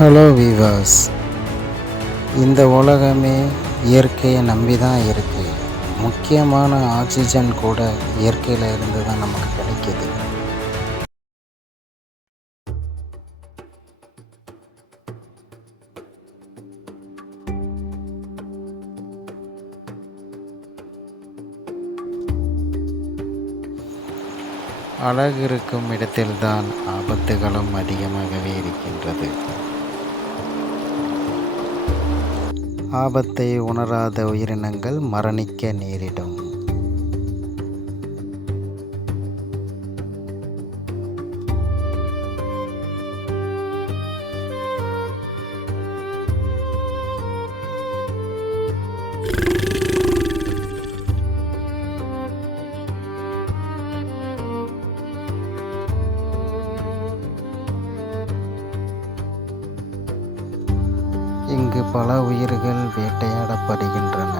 Hello viewers, இந்த உலகமே இயற்கையை நம்பி தான் இருக்குது. முக்கியமான ஆக்சிஜன் கூட இயற்கையில் இருந்து தான் நமக்கு கிடைக்கிது. அழகு இருக்கும் இடத்தில்தான் ஆபத்துகளும் அதிகமாகவே இருக்கின்றது. ஆபத்தை உணராத உயிரினங்கள் மரணிக்க நேரிடும். இங்கு பல உயிர்கள் வேட்டையாடப்படுகின்றன.